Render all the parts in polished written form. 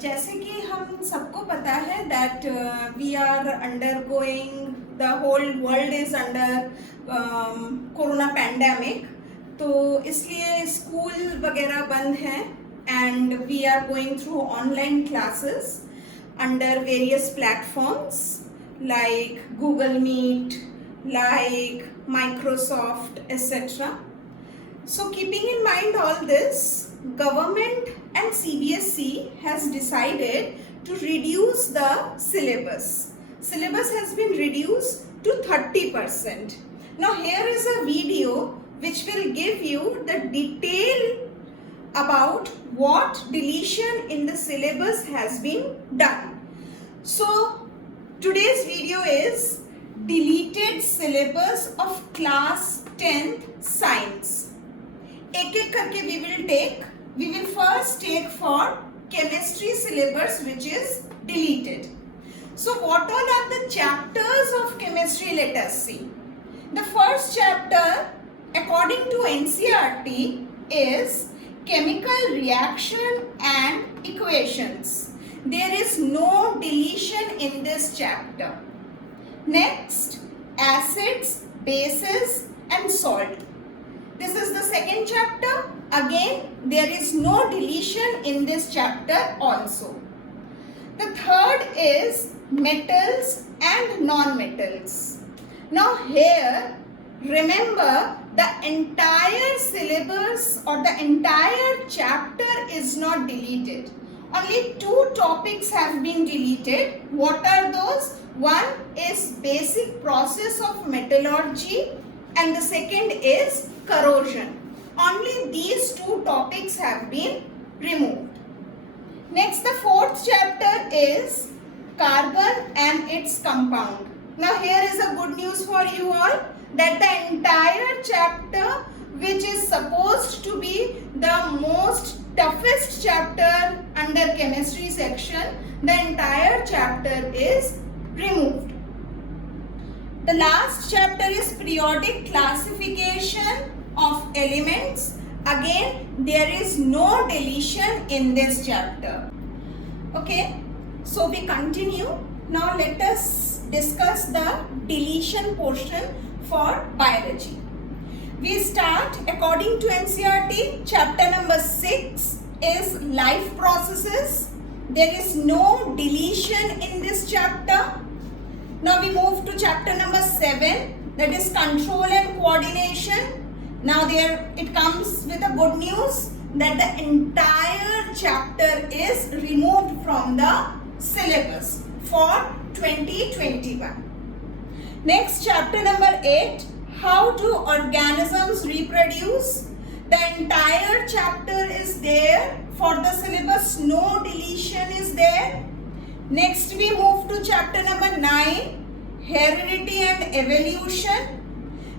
जैसे कि हम सबको पता है that we are undergoing, the whole world is under corona pandemic, तो इसलिए स्कूल वगैरह बंद हैं and we are going through online classes under various platforms like Google Meet, like Microsoft, etc. So keeping in mind all this, government and CBSE has decided to reduce the syllabus. Syllabus has been reduced to 30%. Now here is a video which will give you the detail about what deletion in the syllabus has been done. So today's video is deleted syllabus of class 10th science. एक एक करके we will first take for chemistry syllabus which is deleted. So what all are the chapters of chemistry? Let us see. The first chapter according to NCERT is chemical reaction and equations. There is no deletion in this chapter. Next, acids, bases and salt. This is the second chapter. Again, there is no deletion in this chapter also. The third is metals and non-metals. Now here, remember the entire syllabus or the entire chapter is not deleted. Only two topics have been deleted. What are those? One is basic process of metallurgy and the second is corrosion. Only these two topics have been removed. Next, the fourth chapter is carbon and its compound. Now here is a good news for you all that the entire chapter, which is supposed to be the most toughest chapter under chemistry section, the entire chapter is removed. The last chapter is periodic classification of elements. Again, there is no deletion in this chapter. Okay, so we continue. Now let us discuss the deletion portion for biology. We start according to NCERT. Chapter number 6 is life processes. There is no deletion in this chapter. Now we move to chapter number 7, that is control and coordination. Now there it comes with a good news that the entire chapter is removed from the syllabus for 2021. Next, chapter number 8, how do organisms reproduce? The entire chapter is there for the syllabus, no deletion is there. Next we move to chapter number 9, heredity and evolution.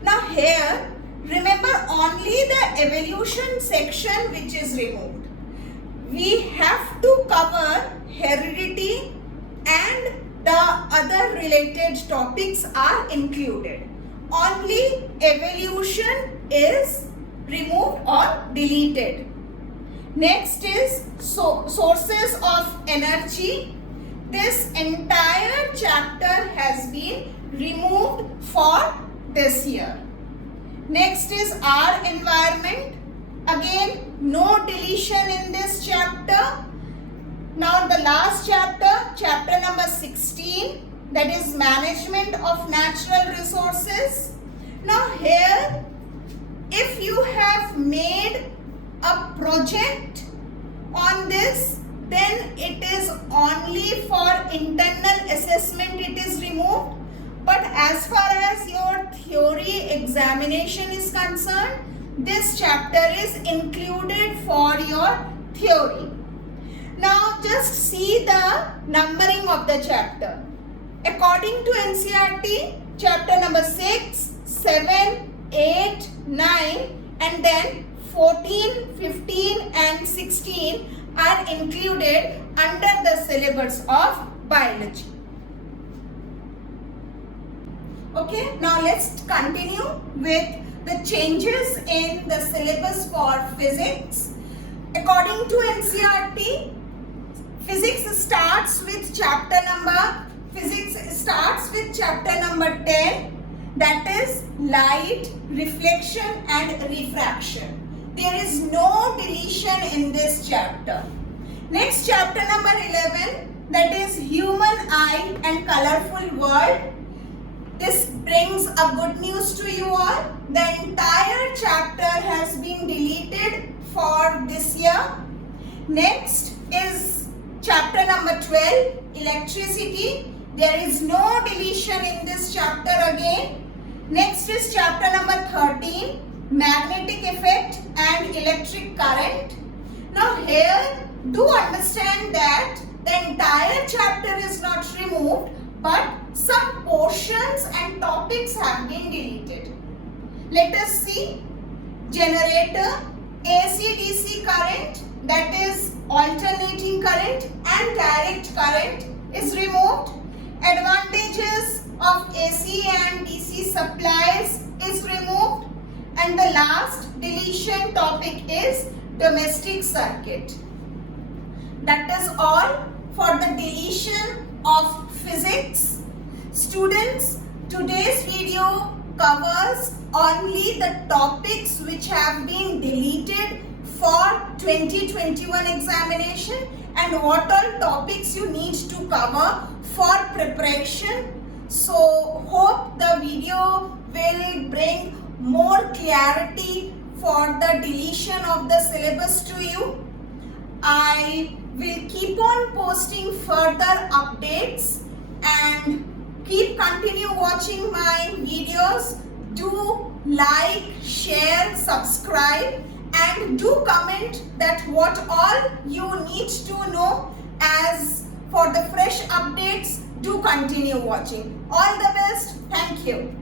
Now here remember only the evolution section which is removed. We have to cover heredity and the other related topics are included. Only evolution is removed or deleted. Next is sources of energy. This entire chapter has been removed for this year. Next is our environment. Again, no deletion in this chapter. Now the last chapter, chapter number 16, that is management of natural resources. Now here, if you have made a project on this, then it is only for internal assessment it is removed. But as far as your theory examination is concerned, this chapter is included for your theory. Now just see the numbering of the chapter. According to NCERT, chapter number 6, 7, 8, 9 and then 14, 15 and 16 are included under the syllabus of biology. Okay, now let's continue with the changes in the syllabus for physics. According to NCERT, physics starts with chapter number 10, that is light, reflection and refraction. There is no deletion in this chapter. Next, chapter number 11, that is human eye and colorful world. This brings a good news to you all. The entire chapter has been deleted for this year. Next is chapter number 12, electricity. There is no deletion in this chapter again. Next is chapter number 13, magnetic effect and electric current. Now here, do understand that the entire chapter is not removed, but some portions and topics have been deleted. Let us see. Generator, AC-DC current, that is alternating current and direct current is removed. Advantages of AC and DC supplies is removed. And the last deletion topic is domestic circuit. That is all for the deletion of physics. Students, today's video covers only the topics which have been deleted for 2021 examination and what all topics you need to cover for preparation. So hope the video will bring more clarity for the deletion of the syllabus to you. I will keep on posting further updates and continue watching my videos. Do like, share, subscribe and do comment that what all you need to know. As for the fresh updates, do continue watching. All the best. Thank you.